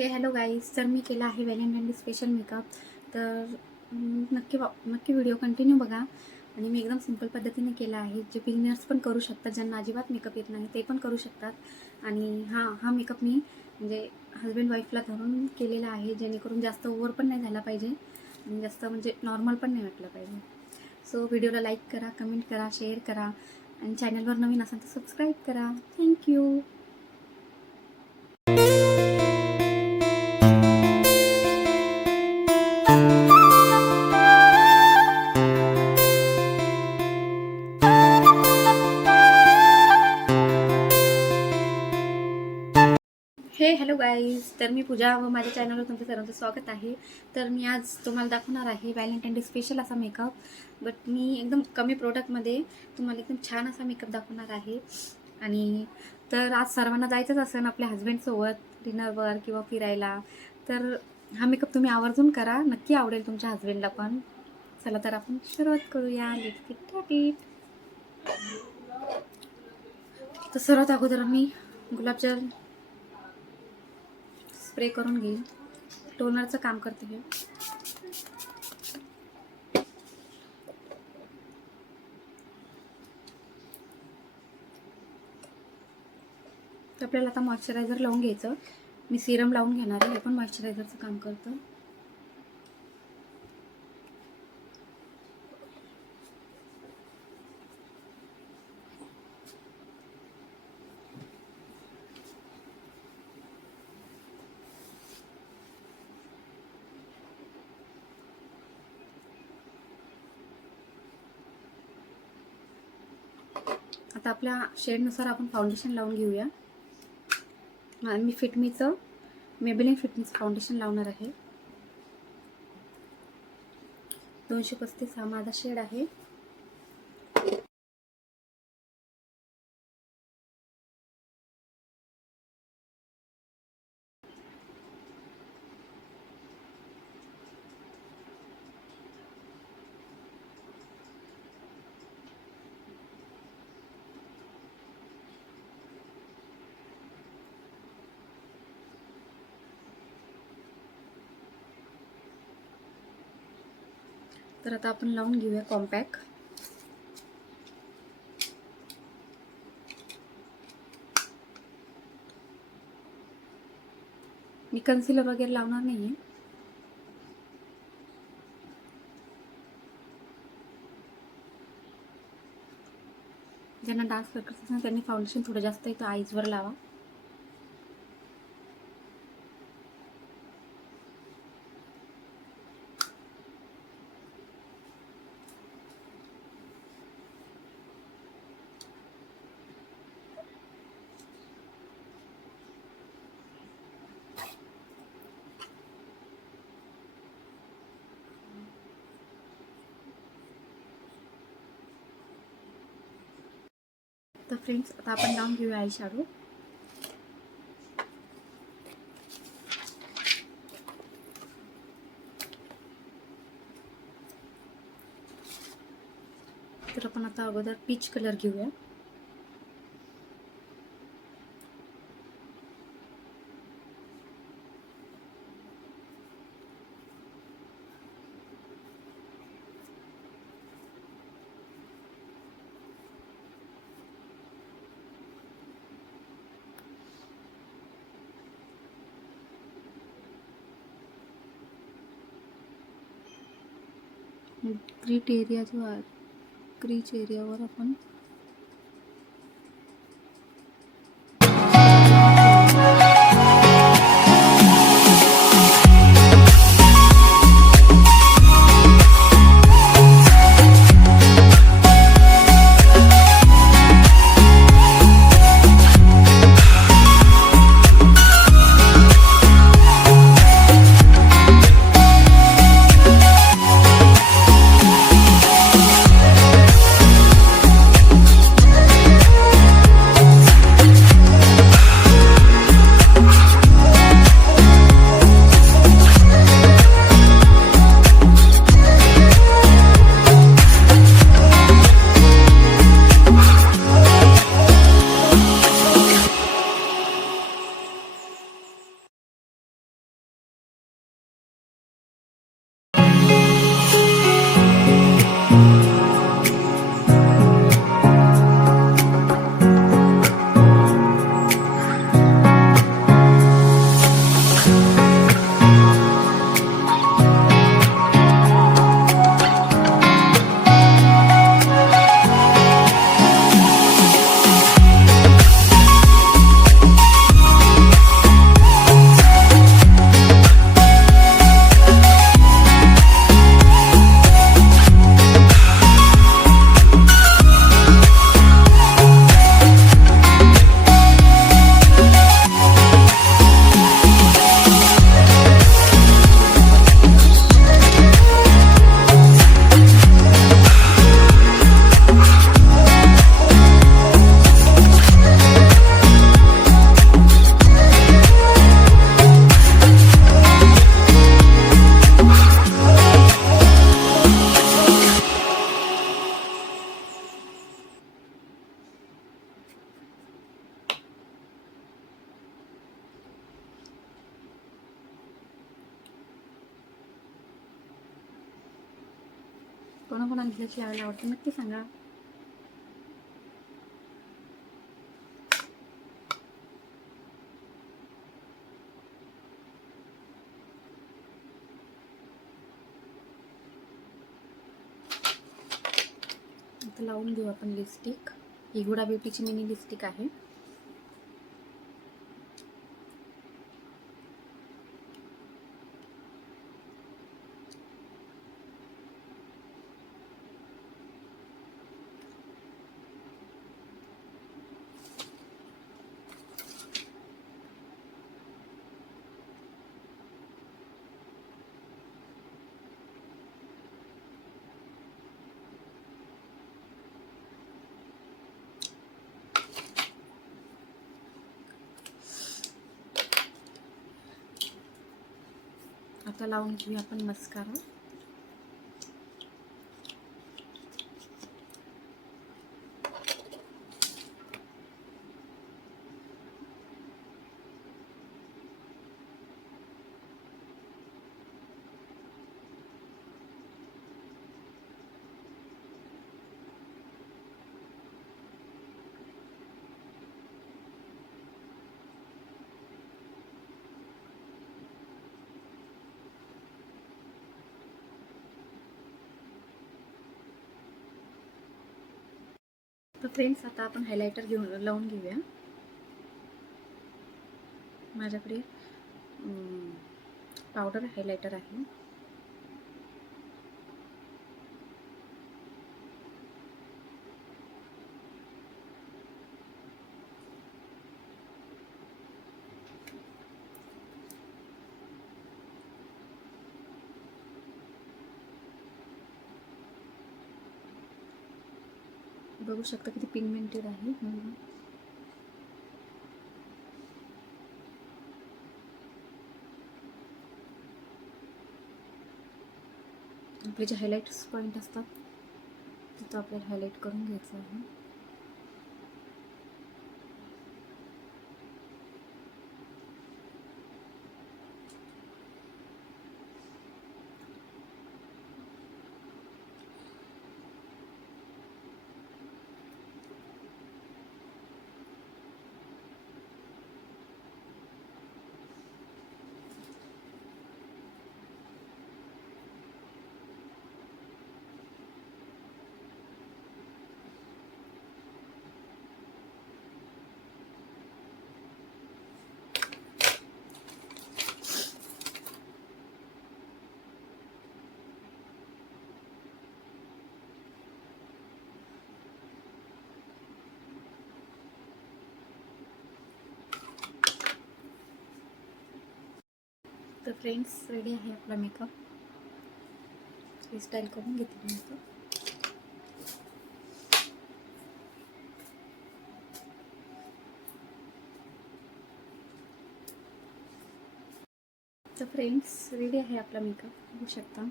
हे hello guys. तर मी केला आहे व्हॅलेंटाईन स्पेशल मेकअप. तर नक्की व्हिडिओ कंटिन्यू बघा. आणि मी एकदम सिंपल पद्धतीने केला आहे. जे बिगिनर्स पण करू शकतात, ज्यांना अजिबात मेकअप येत नाही ते पण करू शकतात. आणि हा मेकअप मी म्हणजे हजबंड वाईफला धरून केलेला आहे, जेणेकरून जास्त ओव्हर पण नाही झाला पाहिजे आणि जास्त म्हणजे नॉर्मल पण नाही वाटलं पाहिजे. सो व्हिडिओला लाईक करा, कमेंट करा, शेअर करा आणि चॅनलवर नवीन असाल तर सबस्क्राईब करा. थँक्यू. हे हॅलो गाईज. तर मी पूजा व माझ्या चॅनलवर तुमचं सर्वांचं स्वागत आहे. तर मी आज तुम्हाला दाखवणार आहे व्हॅलेंटाईन डे स्पेशल असा मेकअप. बट मी एकदम कमी प्रोडक्टमध्ये तुम्हाला एकदम छान असा मेकअप दाखवणार आहे. आणि तर आज सर्वांना जायचंच असेल आपल्या हजबंडसोबत डिनरवर किंवा फिरायला, तर हा मेकअप तुम्ही आवर्जून करा. नक्की आवडेल तुमच्या हजबंडला पण. चला तर आपण सुरुवात करूया. तर सर्वात अगोदर मी गुलाबजल स्प्रे करून घेईल. टोनरचं काम करते हे. तर आपल्याला आता मॉइश्चरायझर लावून घ्यायचं. मी सिरम लावून घेणार आहे. हे पण मॉइश्चरायझरचं काम करतं. आता आपल्या शेडनुसार आपण फाउंडेशन लावून घेऊया. मी फिटमीचं मेबेलिन फिटमीचं फाउंडेशन लावणार आहे. 235 हा माझा शेड आहे. तर आता आपण लावून घेऊया कॉम्पॅक्ट. मी कन्सिलर वगैरे लावणार नाही आहे. ज्यांना डार्क सर्कल्स असेल त्यांनी फाउंडेशन थोडं जास्त इथं आईजवर लावा. तर फ्रेंड्स, आता आपण लावून घेऊया आय शॅडो. तर आपण आता अगोदर पीच कलर घेऊया. क्रीच एरिया जो आहे, क्रीच एरियावर आपण कोणाकोणाला ब्लश लावायला आवडतं नक्की सांगा. आता लावून घेऊ आपण लिपस्टिक. ही हुडा ब्युटीची मिनी लिपस्टिक आहे. आता लावून घेऊया आपण मस्कारा. तर फ्रेंड्स आता आपण हायलायटर लावून घेऊया. माझ्याकडे पावडर हायलायटर आहे. बघू शकता किती पिगमेंटेड आहे. आपले जे हायलाइट्स पॉईंट असतात तिथं आपल्याला हायलाइट करून घ्यायचं आहे. तर फ्रेंड्स रेडी आहे आपला मेकअप. हेअरस्टाईल करून घेतली मी आता. तर फ्रेंड्स रेडी आहे आपला मेकअप. बघू शकता.